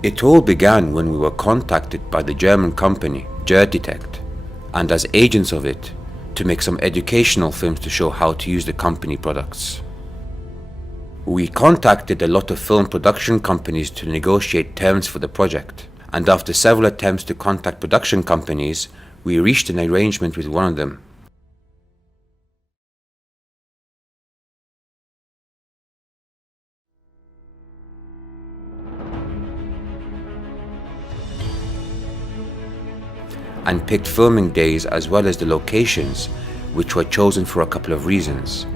It all began when we were contacted by the German company Détecteur, and as agents of it, to make some educational films to show how to use the company products. We contacted a lot of film production companies to negotiate terms for the project, and after several attempts to contact production companies, we reached an arrangement with one of them. And picked filming days as well as the locations, which were chosen for a couple of reasons.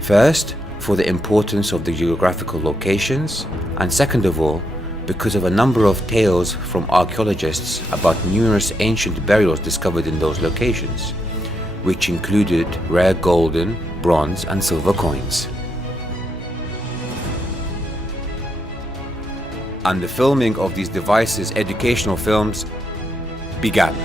First, for the importance of the geographical locations, and second of all, because of a number of tales from archaeologists about numerous ancient burials discovered in those locations, which included rare golden, bronze and silver coins. And the filming of these devices' educational films began.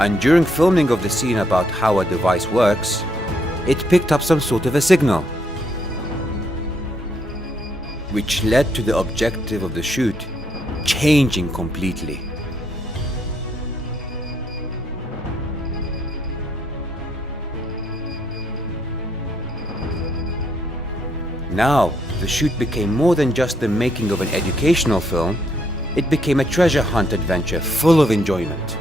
And during filming of the scene about how a device works, it picked up some sort of a signal, which led to the objective of the shoot changing completely. Now, the shoot became more than just the making of an educational film, it became a treasure hunt adventure full of enjoyment.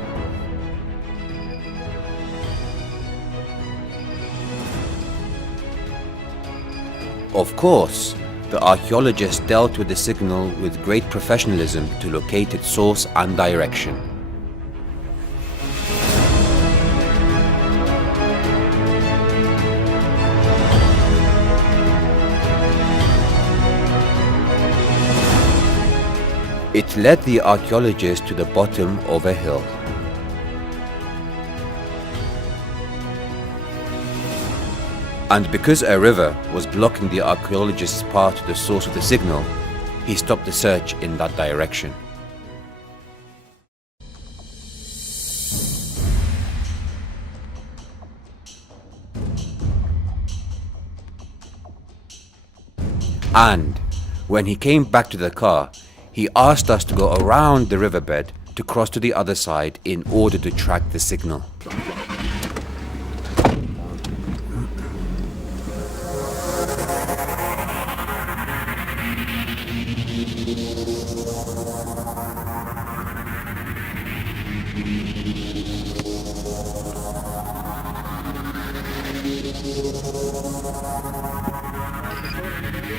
Of course, the archaeologists dealt with the signal with great professionalism to locate its source and direction. It led the archaeologists to the bottom of a hill. And because a river was blocking the archaeologist's path to the source of the signal, he stopped the search in that direction. And when he came back to the car, he asked us to go around the riverbed to cross to the other side in order to track the signal.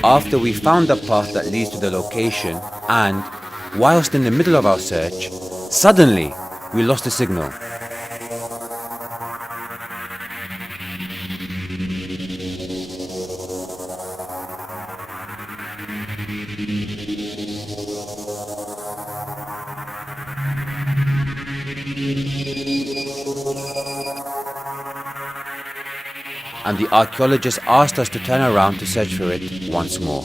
After we found the path that leads to the location, and whilst in the middle of our search, suddenly we lost the signal. And the archaeologists asked us to turn around to search for it once more.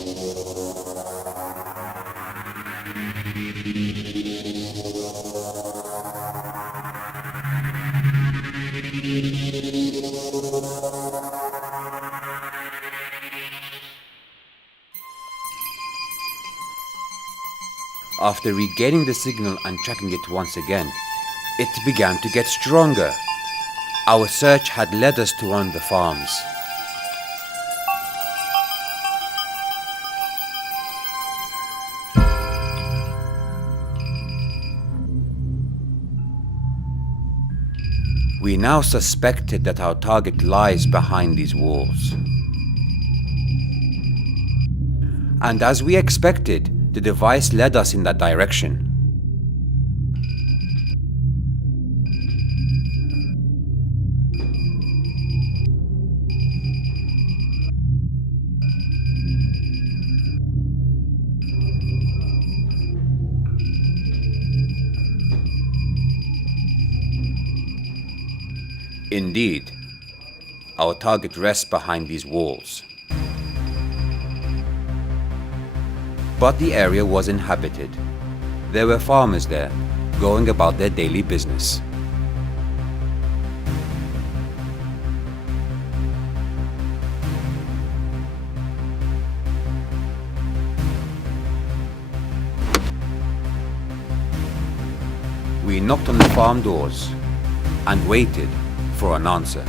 After regaining the signal and tracking it once again, it began to get stronger. Our search had led us to one of the farms. We now suspected that our target lies behind these walls. And as we expected, the device led us in that direction. Indeed, our target rests behind these walls. But the area was inhabited. There were farmers there, going about their daily business. We knocked on the farm doors and waited for an answer.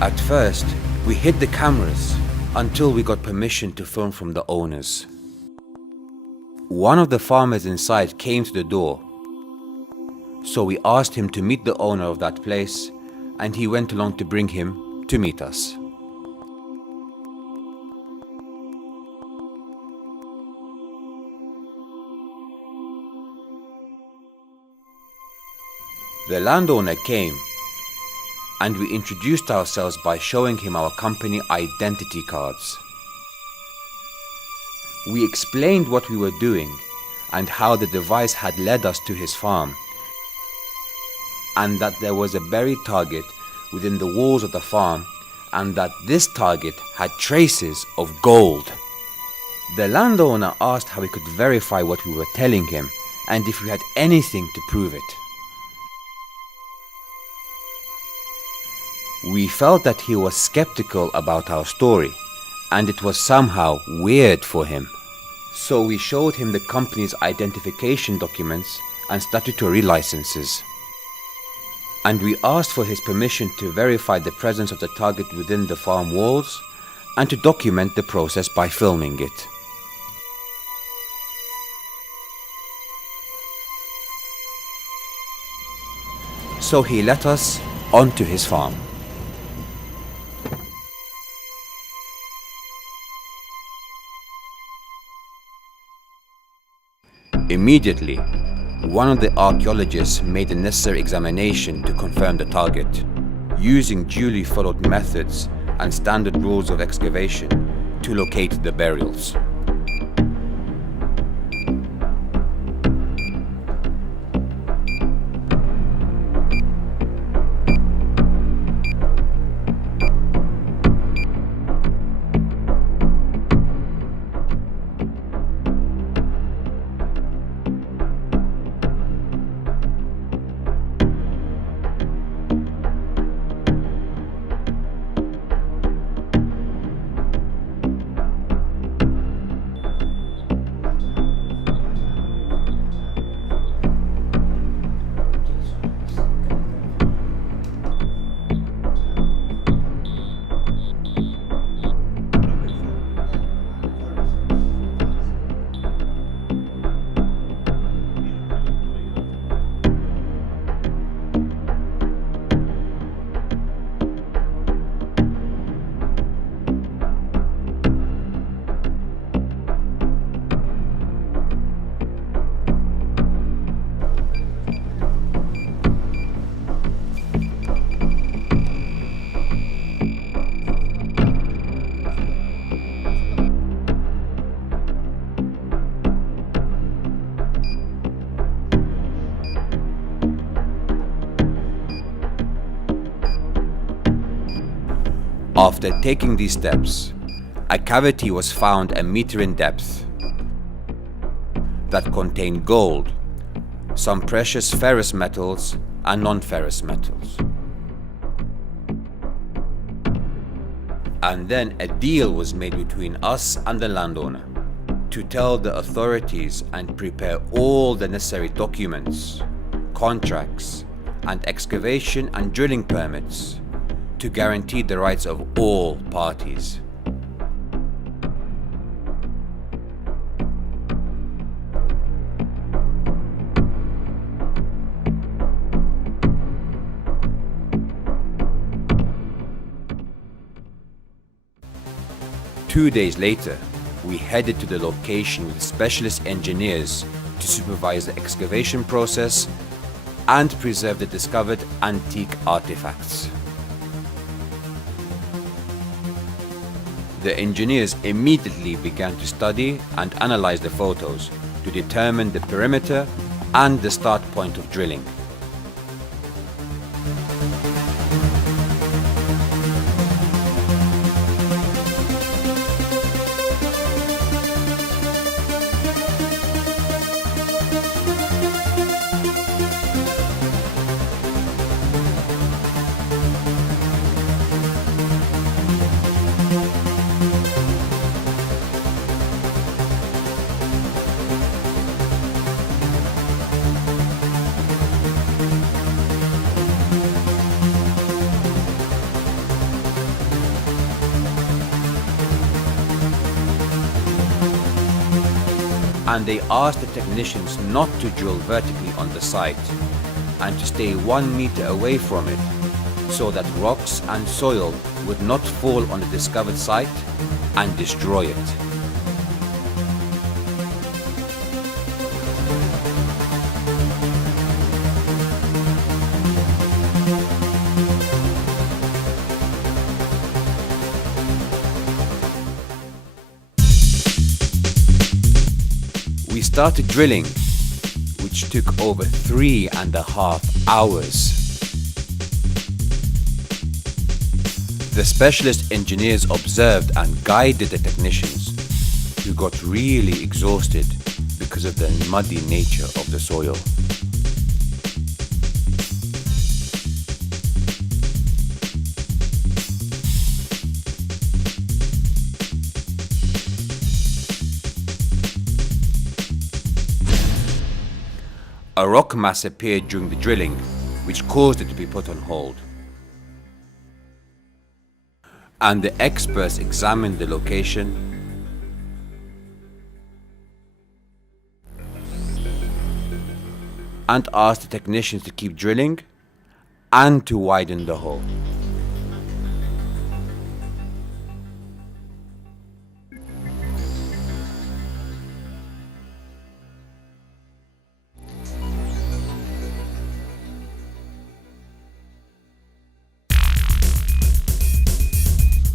At first, we hid the cameras until we got permission to film from the owners. One of the farmers inside came to the door, so we asked him to meet the owner of that place, and he went along to bring him to meet us. The landowner came, and we introduced ourselves by showing him our company identity cards. We explained what we were doing and how the device had led us to his farm, and that there was a buried target within the walls of the farm, and that this target had traces of gold. The landowner asked how we could verify what we were telling him and if we had anything to prove it. We felt that he was skeptical about our story, and it was somehow weird for him. So we showed him the company's identification documents and statutory licenses. And we asked for his permission to verify the presence of the target within the farm walls and to document the process by filming it. So he let us onto his farm. Immediately, one of the archaeologists made the necessary examination to confirm the target, using duly followed methods and standard rules of excavation to locate the burials. After taking these steps, a cavity was found a meter in depth that contained gold, some precious ferrous metals and non-ferrous metals. And then a deal was made between us and the landowner to tell the authorities and prepare all the necessary documents, contracts, and excavation and drilling permits to guarantee the rights of all parties. Two days later, we headed to the location with specialist engineers to supervise the excavation process and preserve the discovered antique artifacts. The engineers immediately began to study and analyze the photos to determine the perimeter and the start point of drilling. and they asked the technicians not to drill vertically on the site and to stay 1 meter away from it so that rocks and soil would not fall on the discovered site and destroy it. We started drilling, which took over 3.5 hours. The specialist engineers observed and guided the technicians, who got really exhausted because of the muddy nature of the soil. A rock mass appeared during the drilling, which caused it to be put on hold. And the experts examined the location and asked the technicians to keep drilling and to widen the hole.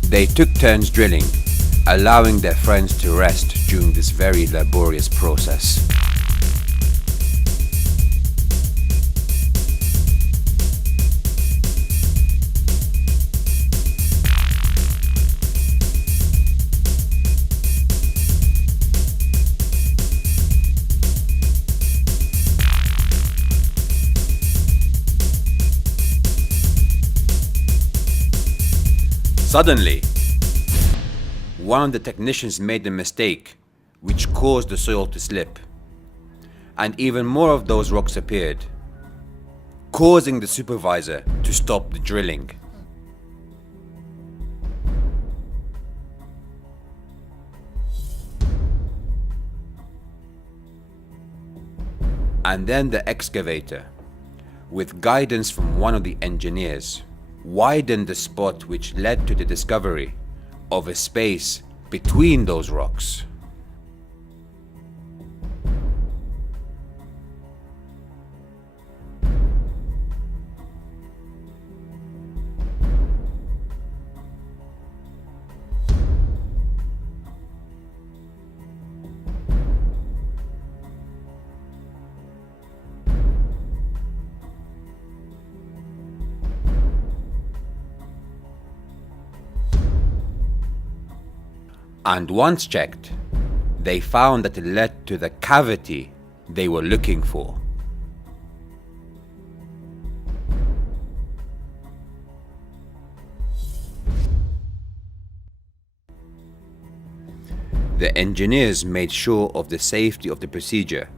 They took turns drilling, allowing their friends to rest during this very laborious process. Suddenly, one of the technicians made a mistake which caused the soil to slip, and even more of those rocks appeared, causing the supervisor to stop the drilling. And then the excavator, with guidance from one of the engineers, widened the spot which led to the discovery of a space between those rocks. And once checked, they found that it led to the cavity they were looking for. The engineers made sure of the safety of the procedure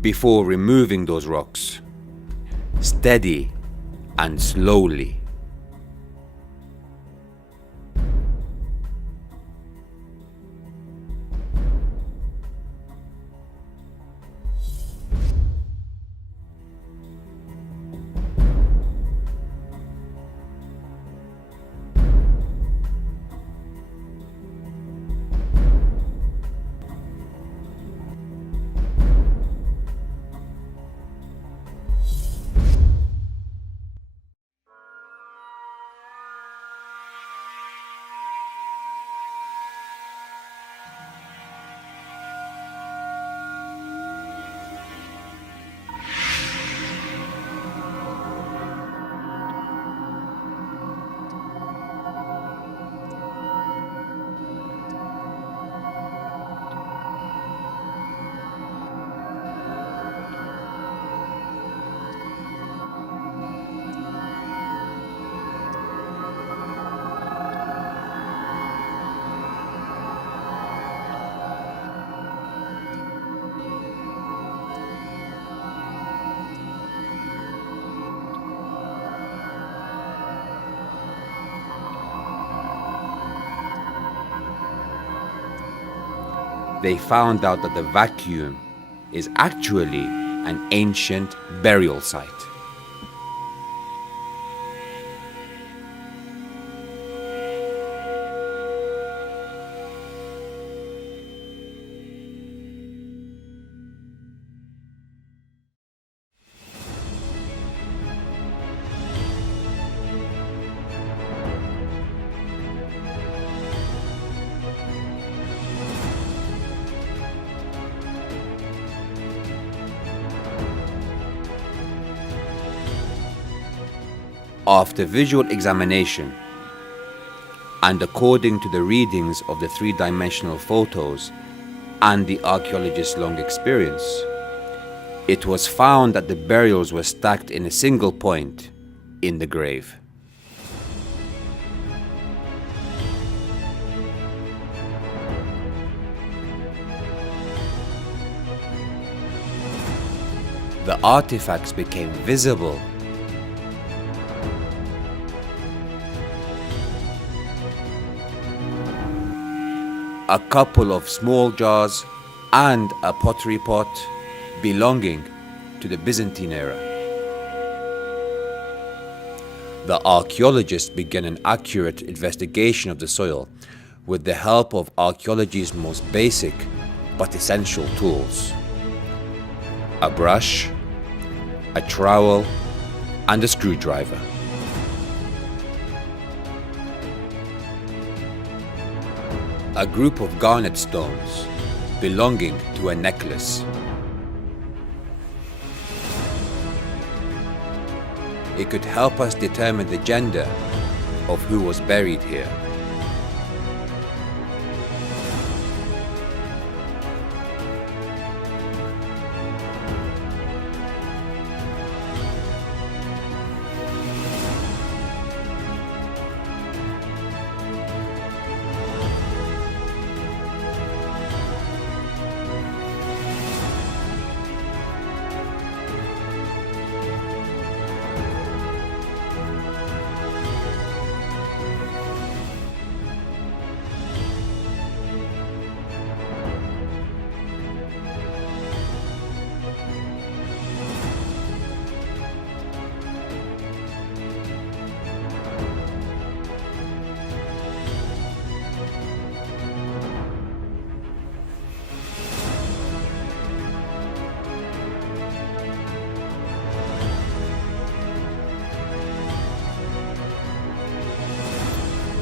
before removing those rocks, steady and slowly. they found out that the vacuum is actually an ancient burial site. After visual examination, and according to the readings of the three-dimensional photos and the archaeologist's long experience, it was found that the burials were stacked in a single point in the grave. The artifacts became visible a couple of small jars and a pottery pot belonging to the Byzantine era. The archaeologists began an accurate investigation of the soil with the help of archaeology's most basic but essential tools: a brush, a trowel, and a screwdriver. A group of garnet stones belonging to a necklace. It could help us determine the gender of who was buried here.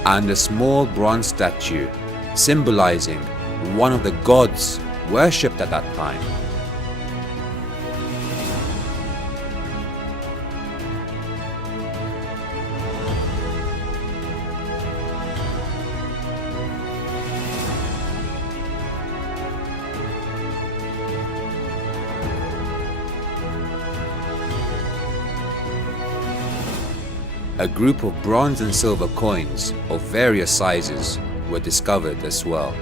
And a small bronze statue symbolizing one of the gods worshipped at that time. A group of bronze and silver coins of various sizes were discovered as well.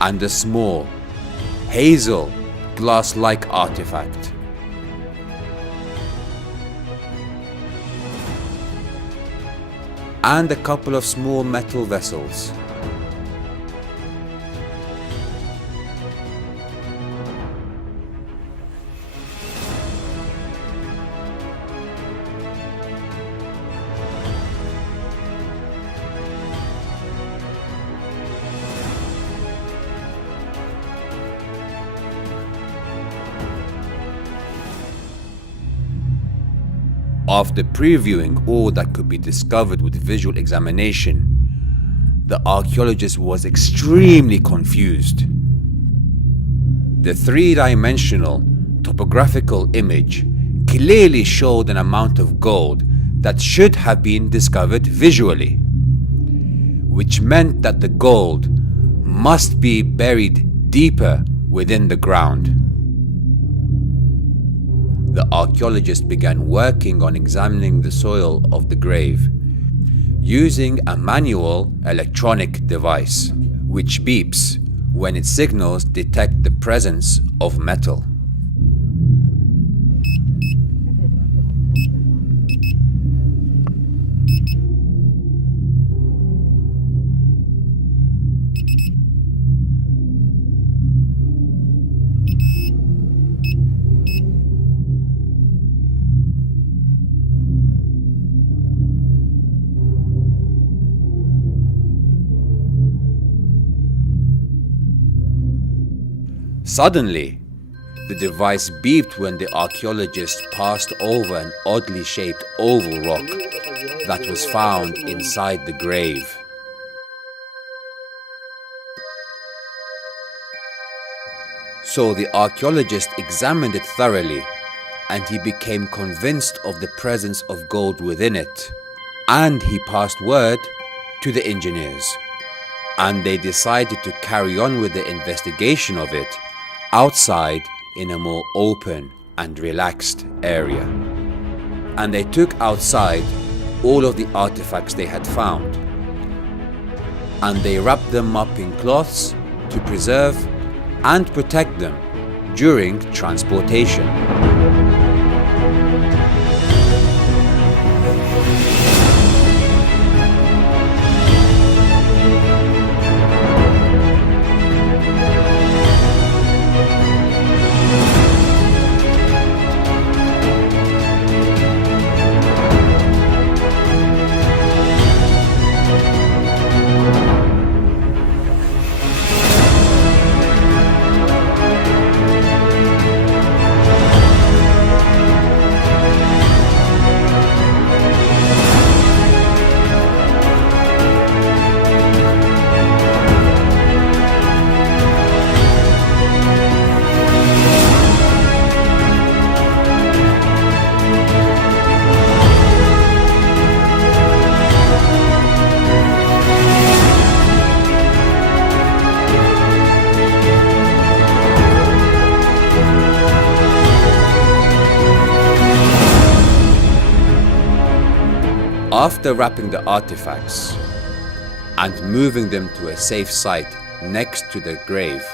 And a small, hazel, glass-like artifact. And a couple of small metal vessels. After previewing all that could be discovered with visual examination, the archaeologist was extremely confused. The three-dimensional topographical image clearly showed an amount of gold that should have been discovered visually, which meant that the gold must be buried deeper within the ground. The archaeologist began working on examining the soil of the grave using a manual electronic device, which beeps when its signals detect the presence of metal. Suddenly, the device beeped when the archaeologist passed over an oddly shaped oval rock that was found inside the grave. So the archaeologist examined it thoroughly, and he became convinced of the presence of gold within it, and he passed word to the engineers, and they decided to carry on with the investigation of it outside in a more open and relaxed area. And they took outside all of the artifacts they had found, and they wrapped them up in cloths to preserve and protect them during transportation. After wrapping the artifacts and moving them to a safe site next to the grave,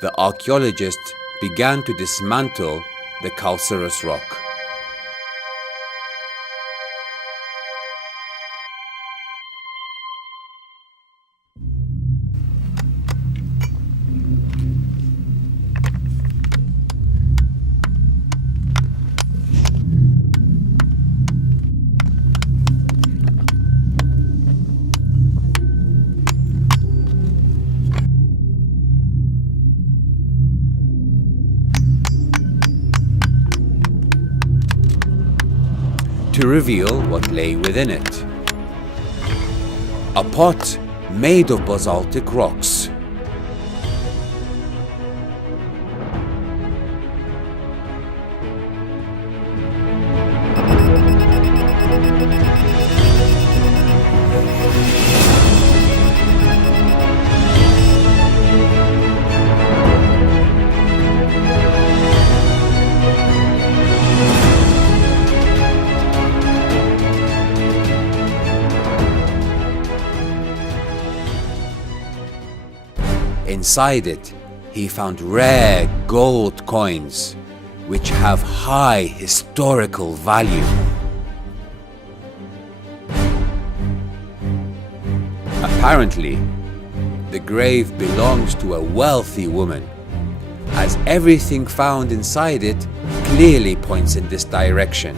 the archaeologist began to dismantle the calcareous rock. To reveal what lay within it. A pot made of basaltic rocks. Inside it, he found rare gold coins, which have high historical value. Apparently, the grave belongs to a wealthy woman, as everything found inside it clearly points in this direction.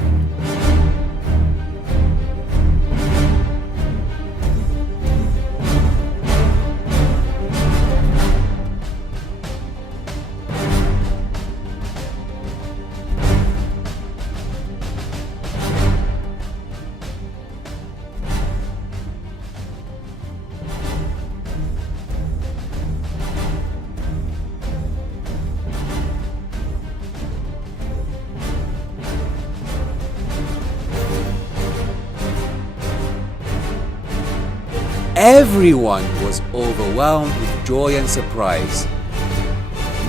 Everyone was overwhelmed with joy and surprise.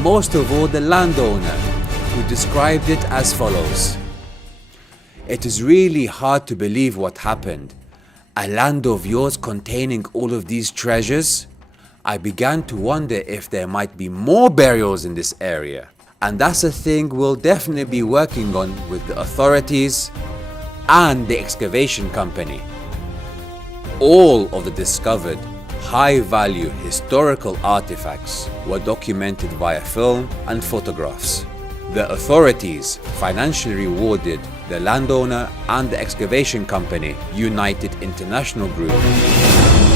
Most of all the landowner, who described it as follows. It is really hard to believe what happened. A land of yours containing all of these treasures? I began to wonder if there might be more burials in this area. And that's a thing we'll definitely be working on with the authorities and the excavation company. All of the discovered high-value historical artifacts were documented via film and photographs. The authorities financially rewarded the landowner and the excavation company, United International Group.